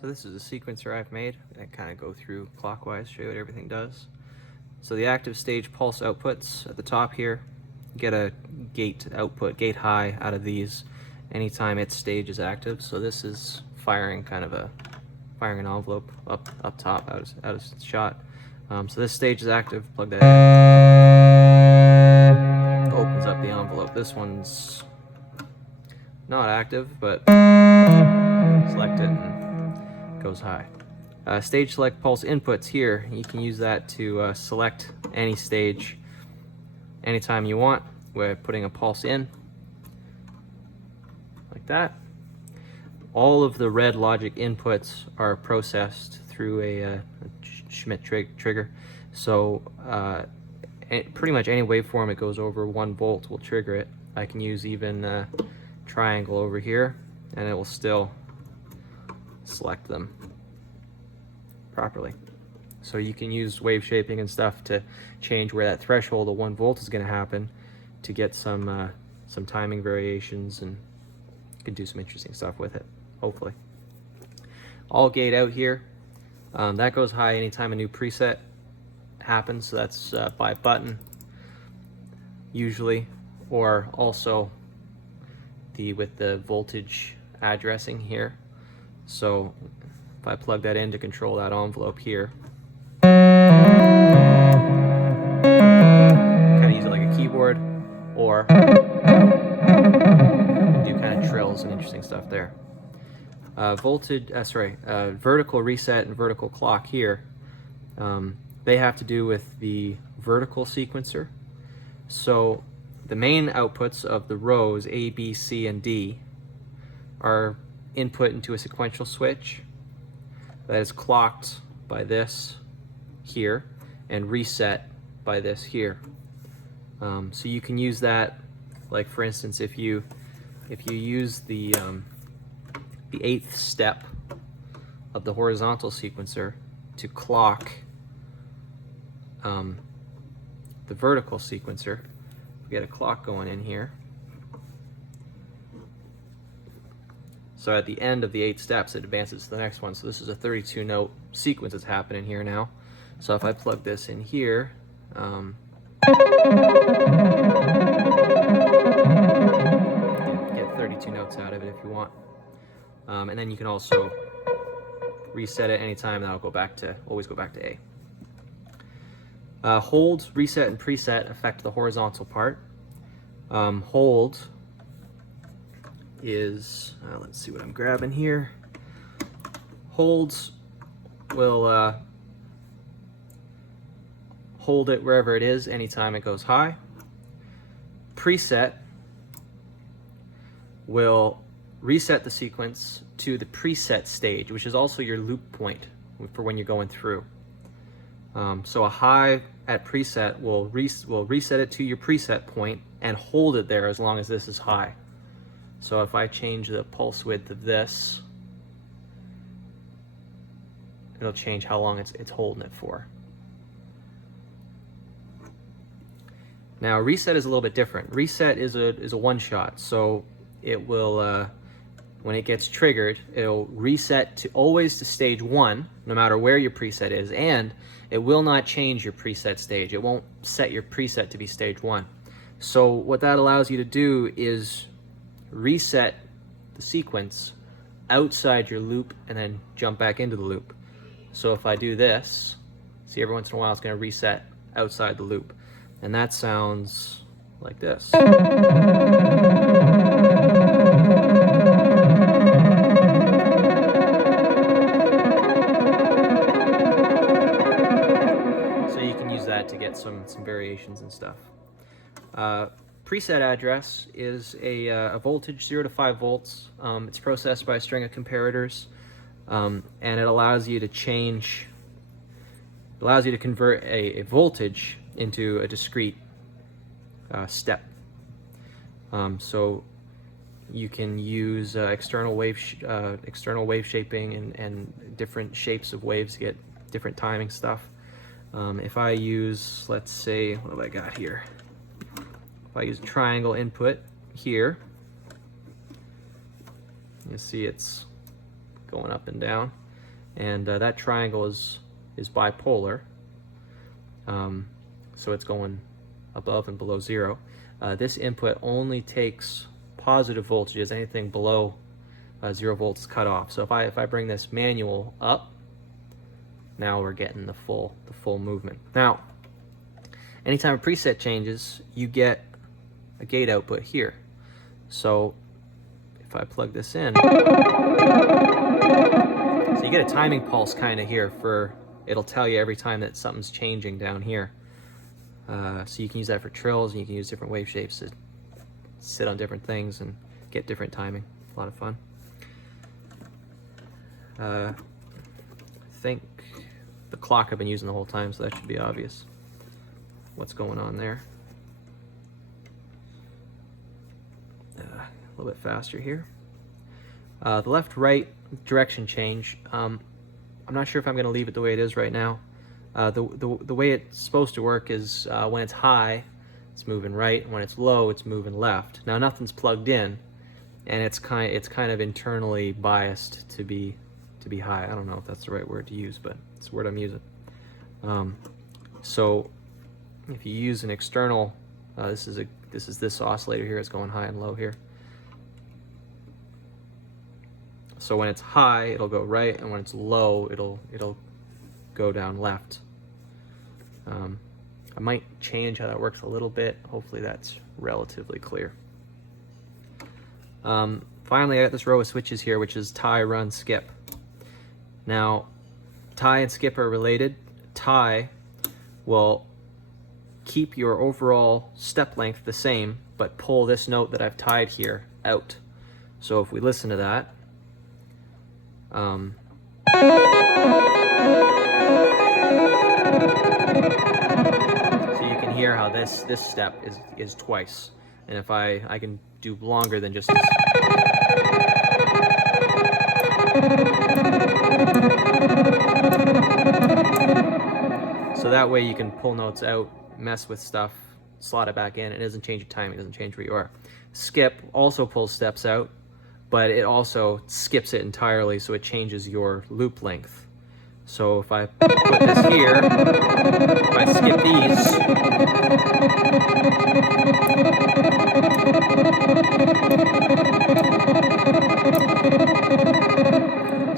So this is a sequencer I've made. I kind of go through clockwise, show you what everything does. So the active stage pulse outputs at the top here, get a gate output, gate high out of these anytime its stage is active. So this is firing an envelope up top out of shot. So this stage is active, plug that in. Opens up the envelope. This one's not active, but select it and goes high. Stage select pulse inputs here, you can use that to select any stage anytime you want. We're putting a pulse in, like that. All of the red logic inputs are processed through a Schmidt trigger. So pretty much any waveform it goes over 1 volt will trigger it. I can use even triangle over here, and it will still select them properly. So you can use wave shaping and stuff to change where that threshold of 1 volt is going to happen to get some timing variations, and you can do some interesting stuff with it, hopefully. All gate out here, that goes high anytime a new preset happens, so that's by button usually, or also with the voltage addressing here. So if I plug that in to control that envelope here, kind of use it like a keyboard, or do kind of trills and interesting stuff there. Vertical reset and vertical clock here, they have to do with the vertical sequencer. So the main outputs of the rows A, B, C, and D are input into a sequential switch that is clocked by this here and reset by this here. So you can use that, like for instance, if you use the 8th step of the horizontal sequencer to clock the vertical sequencer, we get a clock going in here. So at the end of the 8 steps, it advances to the next one. So this is a 32 note sequence that's happening here now. So if I plug this in here, get 32 notes out of it if you want. And then you can also reset it anytime, and that'll always go back to A. Hold, reset, and preset affect the horizontal part. Hold is, let's see what I'm grabbing here. Holds will hold it wherever it is anytime it goes high. Preset will reset the sequence to the preset stage, which is also your loop point for when you're going through. So a high at preset will reset it to your preset point and hold it there as long as this is high. So if I change the pulse width of this, it'll change how long it's holding it for. Now reset is a little bit different. Reset is a one-shot, so it will when it gets triggered, it'll reset always to stage 1, no matter where your preset is, and it will not change your preset stage. It won't set your preset to be stage 1. So what that allows you to do is reset the sequence outside your loop and then jump back into the loop. So if I do this, see, every once in a while it's going to reset outside the loop, and that sounds like this. To get some variations and stuff. Preset address is a voltage 0 to 5 volts. It's processed by a string of comparators, and it allows you to convert a voltage into a discrete step. So you can use external wave shaping and different shapes of waves to get different timing stuff. If I use, let's say, what have I got here? If I use a triangle input here, you see it's going up and down. and that triangle is bipolar, so it's going above and below 0. This input only takes positive voltages. Anything below 0 volts is cut off. So if I bring this manual up, now we're getting the full movement. Now, anytime a preset changes, you get a gate output here. So if I plug this in, so you get a timing pulse kind of here it'll tell you every time that something's changing down here. So you can use that for trills, and you can use different wave shapes to sit on different things and get different timing. A lot of fun. I think the clock I've been using the whole time, so that should be obvious what's going on there. A little bit faster here. The left-right direction change, I'm not sure if I'm going to leave it the way it is right now. The way it's supposed to work is when it's high, it's moving right, and when it's low, it's moving left. Now nothing's plugged in, and it's kind of internally biased to be high. I don't know if that's the right word to use, but it's the word I'm using. So if you use an external, this is this oscillator here. It's going high and low here. So when it's high, it'll go right, and when it's low, it'll go down left. I might change how that works a little bit. Hopefully that's relatively clear. Finally, I got this row of switches here, which is tie, run, skip. Now, tie and skip are related. Tie will keep your overall step length the same, but pull this note that I've tied here out. So if we listen to that, so you can hear how this step is twice, and if I can do longer than just this. So that way you can pull notes out, mess with stuff, slot it back in. It doesn't change your timing, it doesn't change where you are. Skip also pulls steps out, but it also skips it entirely, so it changes your loop length. So if I put this here, if I skip these,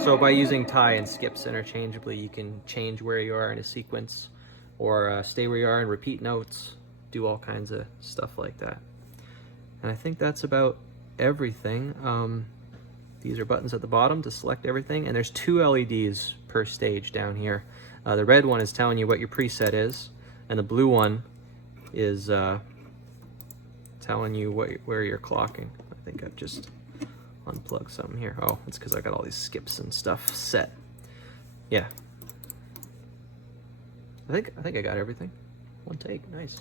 so by using tie and skips interchangeably, you can change where you are in a sequence, or stay where you are and repeat notes, do all kinds of stuff like that. And I think that's about everything. These are buttons at the bottom to select everything, and there's 2 LEDs per stage down here. The red one is telling you what your preset is, and the blue one is telling you where you're clocking. I think I've just unplugged something here. Oh, it's because I got all these skips and stuff set. Yeah. I think I got everything. One take, nice.